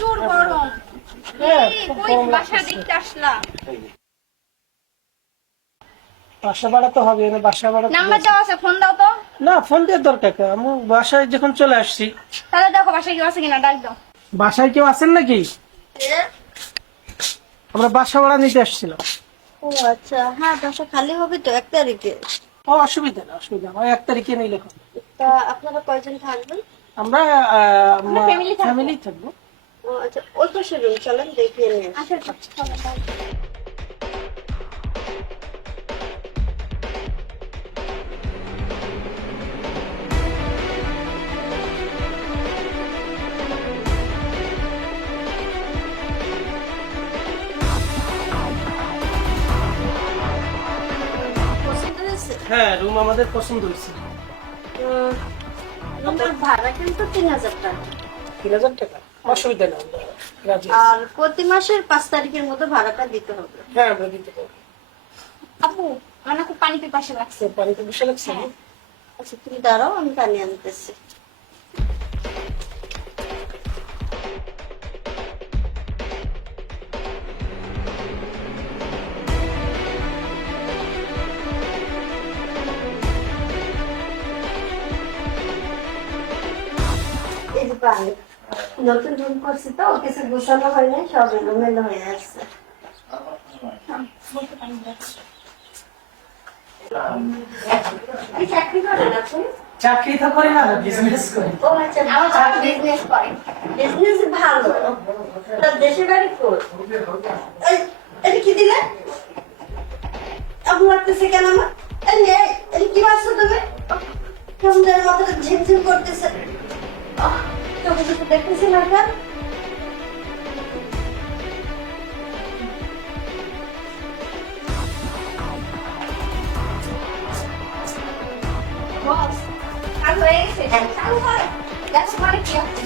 প্রচুর গরম। কই বাসা দেখতে আসলা? বাসা ভাড়া তো হবে না, বাসা ভাড়া নাম্বার দেওয়া আছে, ফোন দাও তো। না, ফোন দেওয়ার দরকার কি? আমি বাসায় যখন চলে আসছি। তাহলে দেখো বাসায় কেউ আছে কিনা, ডাক দাও। বাসায় কেউ আছেন নাকি? আমরা বাসা ভাড়া নিতে আসছিলাম। ও আচ্ছা, হ্যাঁ বাসা খালি হবে তো 1 তারিখে। ও অসুবিধা না, অসুবিধা না, 1 তারিখে নিলে হবে। তা আপনারা কয়জন থাকবেন? আমরা ফ্যামিলি থাকবো। ও আচ্ছা, ওই পাশে রুম, চলেন দেখিয়ে নিয়ে আসি। আচ্ছা চলো যাও। পছন্দ হয়েছে? হ্যাঁ, রুম আমাদের পছন্দ হয়েছে। রুমের ভাড়া কিন্তু 3000 টাকা। 3000 টাকা অসুবিধা না, আমরা রাজি আছি। আর প্রতি মাসের 5 তারিখের মধ্যে ভাড়াটা দিতে হবে। হ্যাঁ, আমরা দিতে পারবো। আপু আমার খুব পানি পিপাসা লাগছে। তো পানিতে বসে লাগছে না? আচ্ছা তুমি দাঁড়াও, আমি পানি আনতেছি। এই যে পানি। নতুন রুম করছি তো, কিছু গোছানো হয় নাই, সব এলোমেলো হয়ে আসছে। কি চাকরি করেন আপনি? চাকরি তো করি না, বিজনেস করি। ও আচ্ছা, আমার বিজনেস করে। বিজনেস ভালো। তার দেশের বাড়ি কই? এটা কি দিলে? আপনি লাগতেছে কেন আমার? এই কি মারছো তুমি? কেমন যেন মাথাটা ঝিমঝিম করতেছে। চোখে কিছু দেখতেছি না কেন? বস, কাজ হয়ে গেছে। চালু করো। দেখো ঘরে কি আছে।